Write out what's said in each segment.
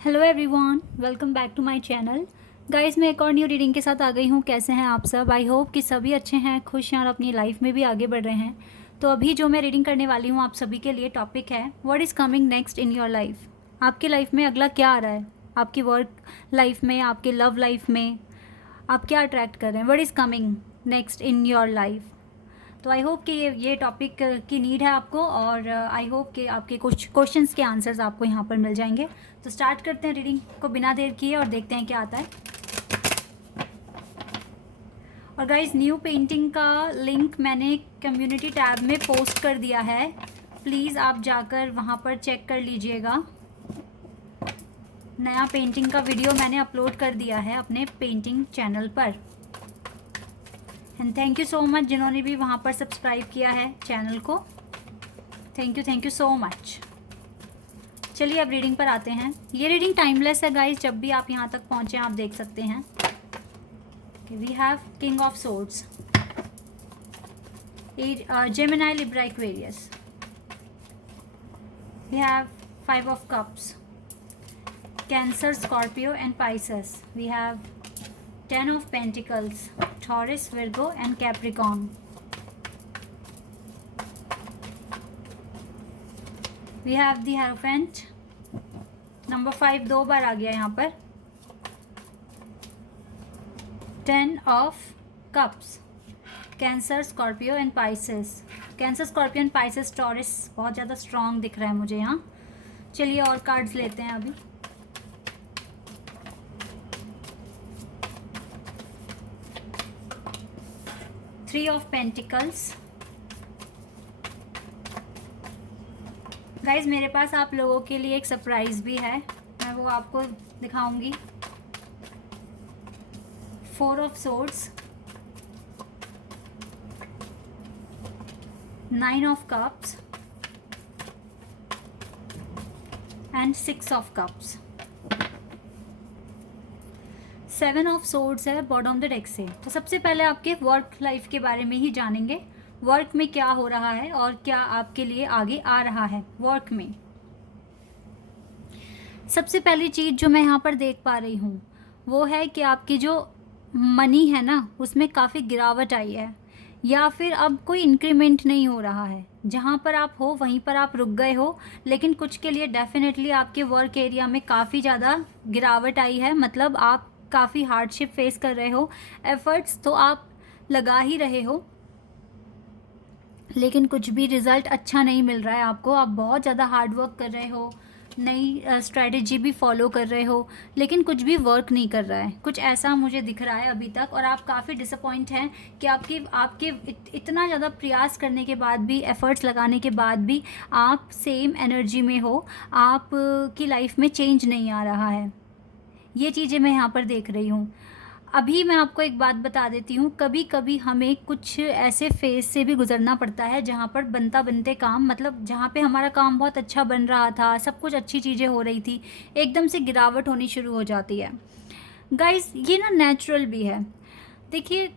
Hello everyone, welcome back to my channel. Guys, मैं एक और न्यू रीडिंग के साथ आ गई हूँ। कैसे हैं आप सब? आई होप कि सभी अच्छे हैं, खुश हैं और अपनी लाइफ में भी आगे बढ़ रहे हैं। तो अभी जो मैं रीडिंग करने वाली हूँ आप सभी के लिए, टॉपिक है what is coming next in your life. आपकी लाइफ में अगला क्या आ रहा है? आपकी वर्क लाइफ में, आपके लव लाइफ में आप क्या अट्रैक्ट कर रहे हैं? What is coming next in your life. तो आई होप कि ये टॉपिक की नीड है आपको, और आई होप कि आपके कुछ क्वेश्चंस के आंसर्स आपको यहाँ पर मिल जाएंगे। तो स्टार्ट करते हैं रीडिंग को बिना देर किए और देखते हैं क्या आता है। और गाइस, न्यू पेंटिंग का लिंक मैंने कम्युनिटी टैब में पोस्ट कर दिया है, प्लीज़ आप जाकर वहाँ पर चेक कर लीजिएगा। नया पेंटिंग का वीडियो मैंने अपलोड कर दिया है अपने पेंटिंग चैनल पर। And thank you so much जिन्होंने भी वहाँ पर सब्सक्राइब किया है चैनल को। Thank you so much. चलिए अब रीडिंग पर आते हैं। ये रीडिंग टाइमलेस है गाइस, जब भी आप यहाँ तक पहुँचे आप देख सकते हैं। We have king of swords, Gemini, Libra, Aquarius. We have 5 of cups, Cancer, Scorpio and Pisces. We have 10 of Pentacles, Taurus, Virgo and Capricorn. We have the Hierophant, number 5 2 बार आ गया यहाँ पर। 10 of Cups, cancer, Scorpio and Pisces. Cancer, Scorpio and Pisces, taurus बहुत ज़्यादा strong दिख रहा है मुझे यहाँ। चलिए और कार्ड्स लेते हैं अभी। Three of pentacles. गाइज, मेरे पास आप लोगों के लिए एक सरप्राइज भी है, मैं वो आपको दिखाऊंगी। 4 of swords, 9 of cups and 6 of cups. 7 of swords है बॉटम द डेक से। तो सबसे पहले आपके वर्क लाइफ के बारे में ही जानेंगे। वर्क में क्या हो रहा है और क्या आपके लिए आगे आ रहा है वर्क में। सबसे पहली चीज़ जो मैं यहाँ पर देख पा रही हूँ वो है कि आपकी जो मनी है ना, उसमें काफ़ी गिरावट आई है, या फिर अब कोई इंक्रीमेंट नहीं हो रहा है। जहाँ पर आप हो वहीं पर आप रुक गए हो, लेकिन कुछ के लिए डेफिनेटली आपके वर्क एरिया में काफ़ी ज़्यादा गिरावट आई है। मतलब आप काफ़ी हार्डशिप फेस कर रहे हो। एफर्ट्स तो आप लगा ही रहे हो, लेकिन कुछ भी रिज़ल्ट अच्छा नहीं मिल रहा है आपको। आप बहुत ज़्यादा हार्ड वर्क कर रहे हो, नई स्ट्रेटजी भी फॉलो कर रहे हो, लेकिन कुछ भी वर्क नहीं कर रहा है। कुछ ऐसा मुझे दिख रहा है अभी तक, और आप काफ़ी डिसअपॉइंट हैं कि आपके इतना ज़्यादा प्रयास करने के बाद भी, एफ़र्ट्स लगाने के बाद भी आप सेम एनर्जी में हो। आप की लाइफ में चेंज नहीं आ रहा है। ये चीज़ें मैं यहाँ पर देख रही हूँ। अभी मैं आपको एक बात बता देती हूँ, कभी कभी हमें कुछ ऐसे फेज से भी गुजरना पड़ता है जहाँ पर बनता बनते काम, मतलब जहाँ पे हमारा काम बहुत अच्छा बन रहा था, सब कुछ अच्छी चीज़ें हो रही थी, एकदम से गिरावट होनी शुरू हो जाती है। गाइस, ये ना नेचुरल भी है। देखिए,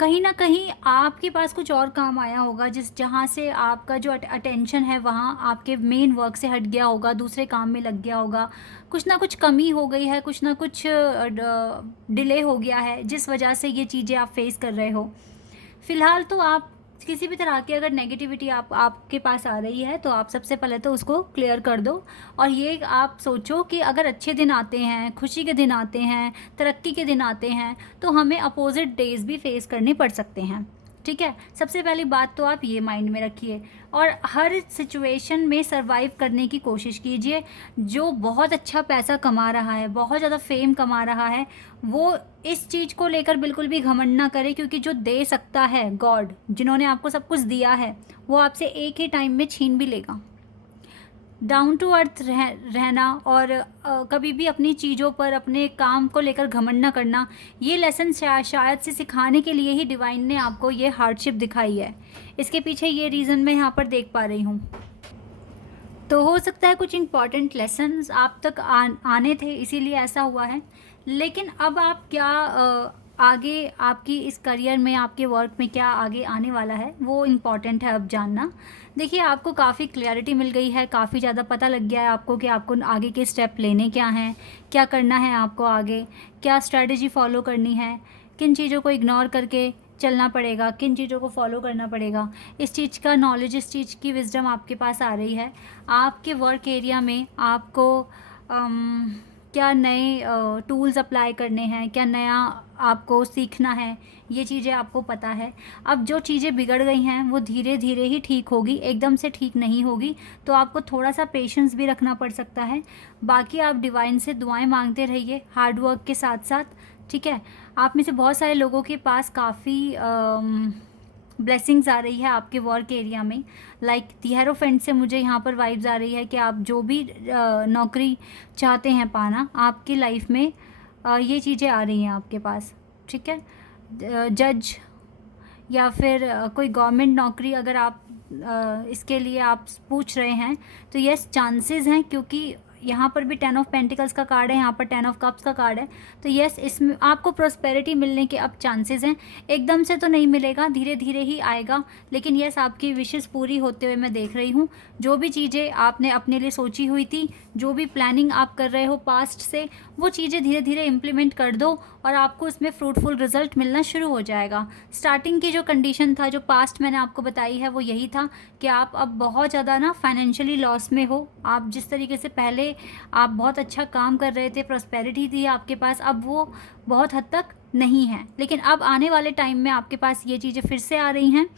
कहीं ना कहीं आपके पास कुछ और काम आया होगा जहाँ से आपका जो अटेंशन है वहाँ आपके मेन वर्क से हट गया होगा, दूसरे काम में लग गया होगा। कुछ ना कुछ कमी हो गई है, कुछ ना कुछ डिले हो गया है, जिस वजह से ये चीज़ें आप फेस कर रहे हो। फ़िलहाल तो आप किसी भी तरह की अगर नेगेटिविटी आपके पास आ रही है तो आप सबसे पहले तो उसको क्लियर कर दो, और ये आप सोचो कि अगर अच्छे दिन आते हैं, खुशी के दिन आते हैं, तरक्की के दिन आते हैं, तो हमें अपोजिट डेज भी फेस करने पड़ सकते हैं। ठीक है, सबसे पहली बात तो आप ये माइंड में रखिए, और हर सिचुएशन में सरवाइव करने की कोशिश कीजिए। जो बहुत अच्छा पैसा कमा रहा है, बहुत ज़्यादा फेम कमा रहा है, वो इस चीज़ को लेकर बिल्कुल भी घमंड ना करे, क्योंकि जो दे सकता है गॉड, जिन्होंने आपको सब कुछ दिया है, वो आपसे एक ही टाइम में छीन भी लेगा। डाउन टू अर्थ रहना और कभी भी अपनी चीज़ों पर, अपने काम को लेकर घमंड ना करना, ये लेसन शायद से सिखाने के लिए ही डिवाइन ने आपको ये हार्डशिप दिखाई है। इसके पीछे ये रीज़न मैं यहाँ पर देख पा रही हूँ। तो हो सकता है कुछ इम्पॉर्टेंट लेसन्स आप तक आने थे, इसीलिए ऐसा हुआ है। लेकिन अब आप क्या आगे आपकी इस करियर में, आपके वर्क में क्या आगे आने वाला है वो इम्पॉर्टेंट है अब जानना। देखिए, आपको काफ़ी क्लैरिटी मिल गई है, काफ़ी ज़्यादा पता लग गया है आपको कि आपको आगे के स्टेप लेने क्या हैं, क्या करना है आपको आगे, क्या स्ट्रैटेजी फॉलो करनी है, किन चीज़ों को इग्नोर करके चलना पड़ेगा, किन चीज़ों को फॉलो करना पड़ेगा। इस चीज़ का नॉलेज, इस चीज़ की विजडम आपके पास आ रही है। आपके वर्क एरिया में आपको क्या नए टूल्स अप्लाई करने हैं, क्या नया आपको सीखना है, ये चीज़ें आपको पता है। अब जो चीज़ें बिगड़ गई हैं वो धीरे धीरे ही ठीक होगी, एकदम से ठीक नहीं होगी, तो आपको थोड़ा सा पेशेंस भी रखना पड़ सकता है। बाकी आप डिवाइन से दुआएं मांगते रहिए हार्ड वर्क के साथ साथ, ठीक है। आप में से बहुत सारे लोगों के पास काफ़ी ब्लेसिंग्स आ रही है आपके वर्क एरिया में। लाइक द हेरोफेंट से मुझे यहाँ पर वाइब्स आ रही है कि आप जो भी नौकरी चाहते हैं पाना, आपकी लाइफ में ये चीज़ें आ रही हैं आपके पास, ठीक है। जज या फिर कोई गवर्नमेंट नौकरी अगर आप इसके लिए आप पूछ रहे हैं तो यस, चांसेस हैं, क्योंकि यहाँ पर भी 10 ऑफ पेंटिकल्स का कार्ड है, यहाँ पर 10 ऑफ कप्स का कार्ड है। तो यस, इसमें आपको प्रोस्पेरिटी मिलने के अब चांसेस हैं। एकदम से तो नहीं मिलेगा, धीरे धीरे ही आएगा, लेकिन यस, आपकी विशेस पूरी होते हुए मैं देख रही हूँ। जो भी चीज़ें आपने अपने लिए सोची हुई थी, जो भी प्लानिंग आप कर रहे हो पास्ट से, वो चीज़ें धीरे धीरे इम्प्लीमेंट कर दो और आपको इसमें फ्रूटफुल रिजल्ट मिलना शुरू हो जाएगा। स्टार्टिंग की जो कंडीशन था, जो पास्ट मैंने आपको बताई है, वो यही था कि आप अब बहुत ज़्यादा ना फाइनेंशियली लॉस में हो। आप जिस तरीके से पहले आप बहुत अच्छा काम कर रहे थे, प्रॉस्पेरिटी थी आपके पास, अब वो बहुत हद तक नहीं है। लेकिन अब आने वाले टाइम में आपके पास ये चीज़ें फिर से आ रही हैं।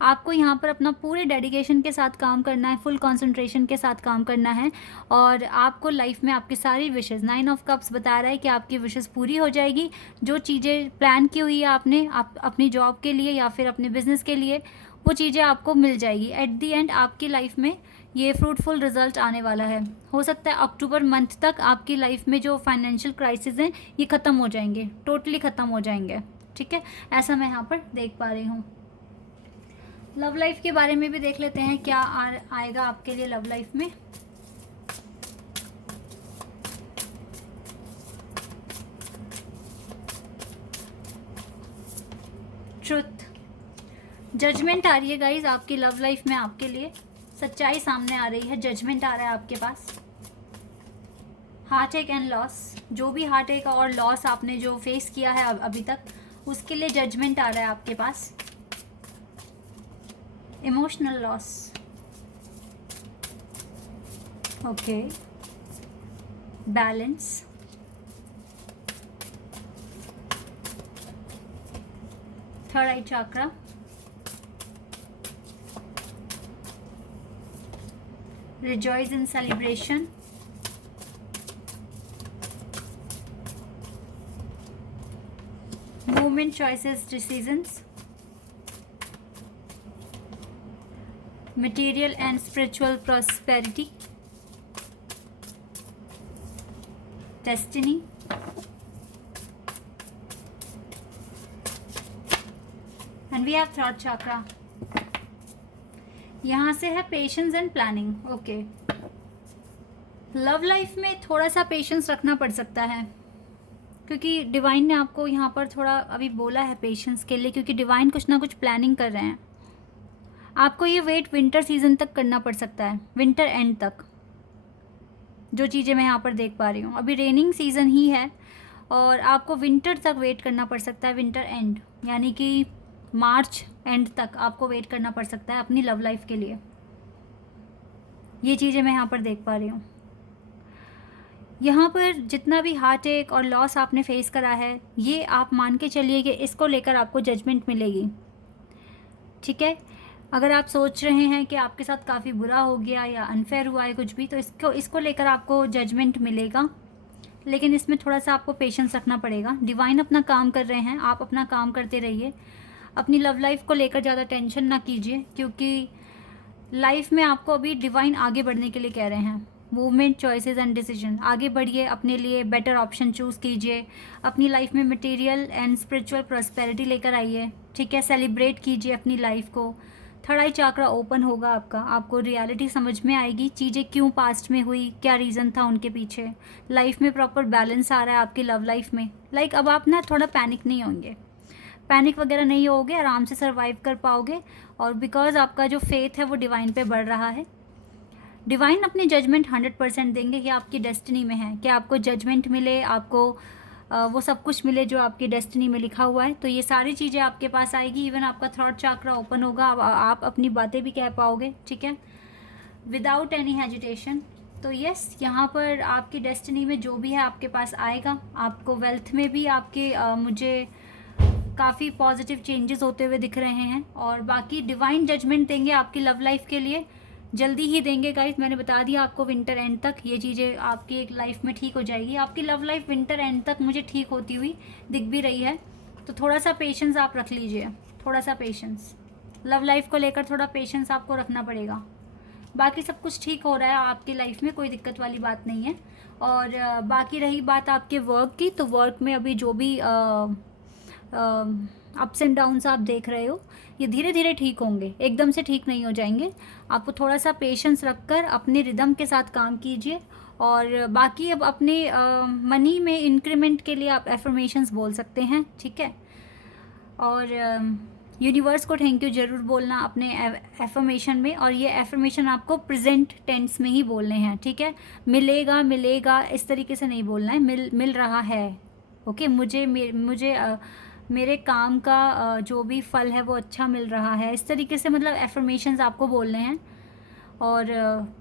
आपको यहाँ पर अपना पूरे डेडिकेशन के साथ काम करना है, फुल कंसंट्रेशन के साथ काम करना है, और आपको लाइफ में आपकी सारी विशेज़, 9 ऑफ कप्स बता रहा है कि आपकी विशेज़ पूरी हो जाएगी। जो चीज़ें प्लान की हुई है आपने, आप अपनी जॉब के लिए या फिर अपने बिजनेस के लिए, वो चीज़ें आपको मिल जाएगी। एट दी एंड आपकी लाइफ में ये फ्रूटफुल रिजल्ट आने वाला है। हो सकता है अक्टूबर मंथ तक आपकी लाइफ में जो फाइनेंशियल क्राइसिस हैं ये ख़त्म हो जाएंगे, टोटली ख़त्म हो जाएंगे, ठीक है। ऐसा मैं यहाँ पर देख पा रही हूँ। लव लाइफ के बारे में भी देख लेते हैं क्या आएगा आपके लिए लव लाइफ में। ट्रुथ, जजमेंट आ रही है गाइज आपकी लव लाइफ में, आपके लिए सच्चाई सामने आ रही है, जजमेंट आ रहा है आपके पास। हार्ट एक एंड लॉस, जो भी हार्ट एक और लॉस आपने जो फेस किया है अभी तक, उसके लिए जजमेंट आ रहा है आपके पास। Emotional loss, okay. Balance, third eye chakra, rejoice in celebration, movement, choices, decisions, material and spiritual prosperity, destiny, and we have third chakra. यहाँ से है patience and planning, okay. Love life में थोड़ा सा पेशेंस रखना पड़ सकता है, क्योंकि डिवाइन ने आपको यहाँ पर थोड़ा अभी बोला है पेशेंस के लिए, क्योंकि डिवाइन कुछ ना कुछ प्लानिंग कर रहे हैं। आपको ये वेट विंटर सीजन तक करना पड़ सकता है, विंटर एंड तक, जो चीज़ें मैं यहाँ पर देख पा रही हूँ। अभी रेनिंग सीजन ही है और आपको विंटर तक वेट करना पड़ सकता है, विंटर एंड यानी कि मार्च एंड तक आपको वेट करना पड़ सकता है अपनी लव लाइफ के लिए। ये चीज़ें मैं यहाँ पर देख पा रही हूँ। यहाँ पर जितना भी हार्ट एक और लॉस आपने फेस करा है, ये आप मान के चलिए कि इसको लेकर आपको जजमेंट मिलेगी, ठीक है। अगर आप सोच रहे हैं कि आपके साथ काफ़ी बुरा हो गया या अनफेयर हुआ है कुछ भी, तो इसको लेकर आपको जजमेंट मिलेगा, लेकिन इसमें थोड़ा सा आपको पेशेंस रखना पड़ेगा। डिवाइन अपना काम कर रहे हैं, आप अपना काम करते रहिए। अपनी लव लाइफ को लेकर ज़्यादा टेंशन ना कीजिए, क्योंकि लाइफ में आपको अभी डिवाइन आगे बढ़ने के लिए कह रहे हैं। मूवमेंट, चॉइसेस एंड डिसीजन, आगे बढ़िए, अपने लिए बेटर ऑप्शन चूज़ कीजिए, अपनी लाइफ में मटेरियल एंड स्पिरिचुअल प्रॉस्पेरिटी लेकर आइए, ठीक है। सेलिब्रेट कीजिए अपनी लाइफ को, थर्ड आई चाक्रा ओपन होगा आपका, आपको रियलिटी समझ में आएगी, चीज़ें क्यों पास्ट में हुई, क्या रीज़न था उनके पीछे। लाइफ में प्रॉपर बैलेंस आ रहा है आपकी लव लाइफ में। लाइक अब आप ना थोड़ा पैनिक नहीं होंगे, पैनिक वगैरह नहीं होगे, आराम से सर्वाइव कर पाओगे। और बिकॉज आपका जो फेथ है वो डिवाइन पे बढ़ रहा है। डिवाइन अपने जजमेंट 100% देंगे कि आपकी डेस्टिनी में है, कि आपको जजमेंट मिले, आपको वो सब कुछ मिले जो आपकी डेस्टिनी में लिखा हुआ है। तो ये सारी चीज़ें आपके पास आएगी। इवन आपका थर्ड चाक्रा ओपन होगा, आप अपनी बातें भी कह पाओगे, ठीक है, विदाउट एनी हेजिटेशन। तो यस, यहाँ पर आपकी डेस्टिनी में जो भी है आपके पास आएगा। आपको वेल्थ में भी आपके मुझे काफ़ी पॉजिटिव चेंजेस होते हुए दिख रहे हैं। और बाकी डिवाइन जजमेंट देंगे आपकी लव लाइफ के लिए, जल्दी ही देंगे गाइस। मैंने बता दिया आपको विंटर एंड तक ये चीज़ें आपकी एक लाइफ में ठीक हो जाएगी। आपकी लव लाइफ विंटर एंड तक मुझे ठीक होती हुई दिख भी रही है। तो थोड़ा सा पेशेंस आप रख लीजिए, थोड़ा सा पेशेंस, लव लाइफ को लेकर थोड़ा पेशेंस आपको रखना पड़ेगा। बाकी सब कुछ ठीक हो रहा है आपकी लाइफ में, कोई दिक्कत वाली बात नहीं है। और बाकी रही बात आपके वर्क की, तो वर्क में अभी जो भी अप्स एंड डाउन्स आप देख रहे हो, ये धीरे धीरे ठीक होंगे, एकदम से ठीक नहीं हो जाएंगे। आपको थोड़ा सा पेशेंस रखकर अपने रिदम के साथ काम कीजिए। और बाकी अब अपने मनी में इंक्रीमेंट के लिए आप एफर्मेशंस बोल सकते हैं, ठीक है। और यूनिवर्स को थैंक यू ज़रूर बोलना अपने एफर्मेशन में। और ये एफर्मेशन आपको प्रेजेंट टेंस में ही बोलने हैं, ठीक है। मिलेगा मिलेगा इस तरीके से नहीं बोलना है, मिल रहा है, ओके। मुझे मेरे काम का जो भी फल है वो अच्छा मिल रहा है, इस तरीके से मतलब एफर्मेशंस आपको बोलने हैं। और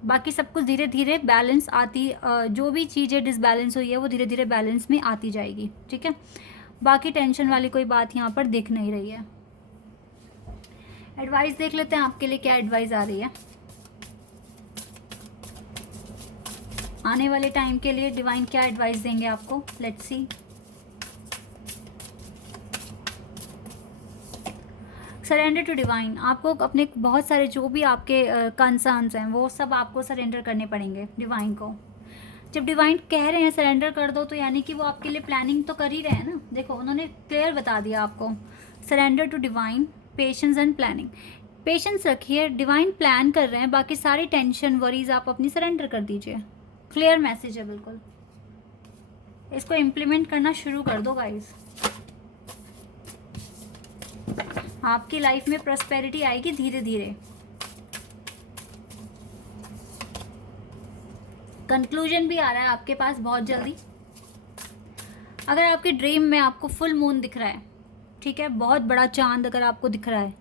बाकी सब कुछ धीरे धीरे बैलेंस आती, जो भी चीज़ें डिसबैलेंस हुई है वो धीरे धीरे बैलेंस में आती जाएगी, ठीक है। बाकी टेंशन वाली कोई बात यहाँ पर दिख नहीं रही है। एडवाइस देख लेते हैं आपके लिए क्या एडवाइस आ रही है आने वाले टाइम के लिए। डिवाइन क्या एडवाइस देंगे आपको, let's see. Surrender to divine. आपको अपने बहुत सारे जो भी आपके कंसर्न्स हैं वो सब आपको सरेंडर करने पड़ेंगे डिवाइन को। जब डिवाइन कह रहे हैं सरेंडर कर दो, तो यानी कि वो आपके लिए प्लानिंग तो कर ही रहे हैं ना। देखो उन्होंने क्लियर बता दिया आपको, surrender to divine, patience and planning. Patience रखिए, डिवाइन प्लान कर रहे हैं, बाकी सारी टेंशन वरीज आप अपनी सरेंडर कर दीजिए। क्लियर मैसेज है बिल्कुल, इसको इम्प्लीमेंट करना शुरू कर दो गाइज। आपकी लाइफ में प्रॉस्पेरिटी आएगी धीरे धीरे। कंक्लूजन भी आ रहा है आपके पास बहुत जल्दी। अगर आपके ड्रीम में आपको फुल मून दिख रहा है, ठीक है, बहुत बड़ा चांद अगर आपको दिख रहा है,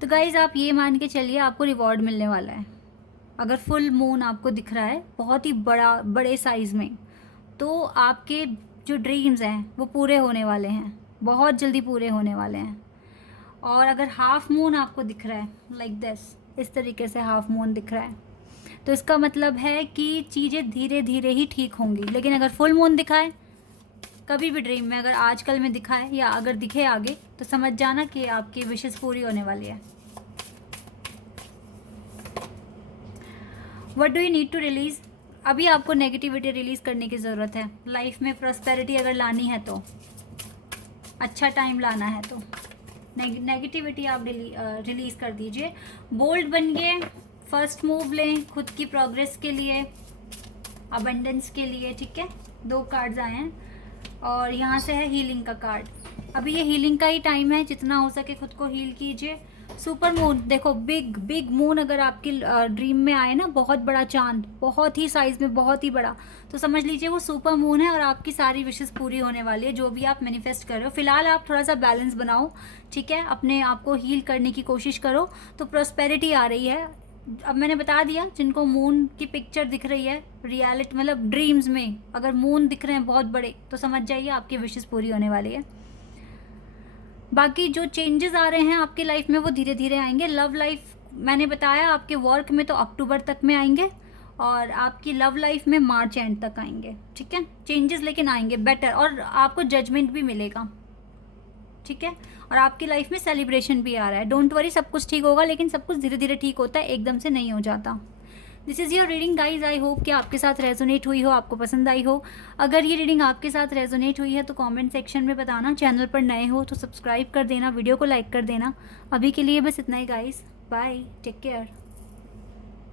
तो गाइज आप ये मान के चलिए आपको रिवॉर्ड मिलने वाला है। अगर फुल मून आपको दिख रहा है बहुत ही बड़े साइज में, तो आपके जो ड्रीम्स हैं वो पूरे होने वाले हैं, बहुत जल्दी पूरे होने वाले हैं। और अगर हाफ मून आपको दिख रहा है लाइक दिस, इस तरीके से हाफ मून दिख रहा है, तो इसका मतलब है कि चीज़ें धीरे धीरे ही ठीक होंगी। लेकिन अगर फुल मून दिखा है कभी भी ड्रीम में, अगर आजकल में दिखा है या अगर दिखे आगे, तो समझ जाना कि आपकी विशेस पूरी होने वाली है। What do you need to release? अभी आपको नेगेटिविटी रिलीज़ करने की ज़रूरत है। लाइफ में प्रॉस्पेरिटी अगर लानी है तो, अच्छा टाइम लाना है तो नेगेटिविटी आप रिलीज़ कर दीजिए। बोल्ड बनिए, फर्स्ट मूव लें खुद की प्रोग्रेस के लिए, अबंडेंस के लिए, ठीक है। 2 कार्ड्स आए हैं और यहाँ से है हीलिंग का कार्ड। अभी ये हीलिंग का ही टाइम है, जितना हो सके खुद को हील कीजिए। सुपर मून, देखो बिग मून अगर आपकी ड्रीम में आए ना, बहुत बड़ा चांद, बहुत ही साइज में बहुत ही बड़ा, तो समझ लीजिए वो सुपर मून है और आपकी सारी विशेस पूरी होने वाली है, जो भी आप मैनिफेस्ट कर रहे हो। फिलहाल आप थोड़ा सा बैलेंस बनाओ, ठीक है, अपने आप को हील करने की कोशिश करो, तो प्रॉस्पेरिटी आ रही है। अब मैंने बता दिया, जिनको मून की पिक्चर दिख रही है रियलिटी मतलब ड्रीम्स में, अगर मून दिख रहे हैं बहुत बड़े, तो समझ जाइए आपकी विशेस पूरी होने वाली है। बाकी जो चेंजेस आ रहे हैं आपकी लाइफ में वो धीरे धीरे आएंगे। लव लाइफ मैंने बताया, आपके वर्क में तो अक्टूबर तक में आएंगे और आपकी लव लाइफ में मार्च एंड तक आएंगे, ठीक है। चेंजेस लेकिन आएंगे बेटर, और आपको जजमेंट भी मिलेगा, ठीक है। और आपकी लाइफ में सेलिब्रेशन भी आ रहा है। डोंट वरी, सब कुछ ठीक होगा, लेकिन सब कुछ धीरे धीरे ठीक होता है, एकदम से नहीं हो जाता, this is your reading guys. I hope कि आपके साथ रेजोनेट हुई हो, आपको पसंद आई हो। अगर ये रीडिंग आपके साथ रेजोनेट हुई है तो कमेंट सेक्शन में बताना। चैनल पर नए हो तो सब्सक्राइब कर देना, वीडियो को लाइक कर देना। अभी के लिए बस इतना ही गाइज। Bye, take care.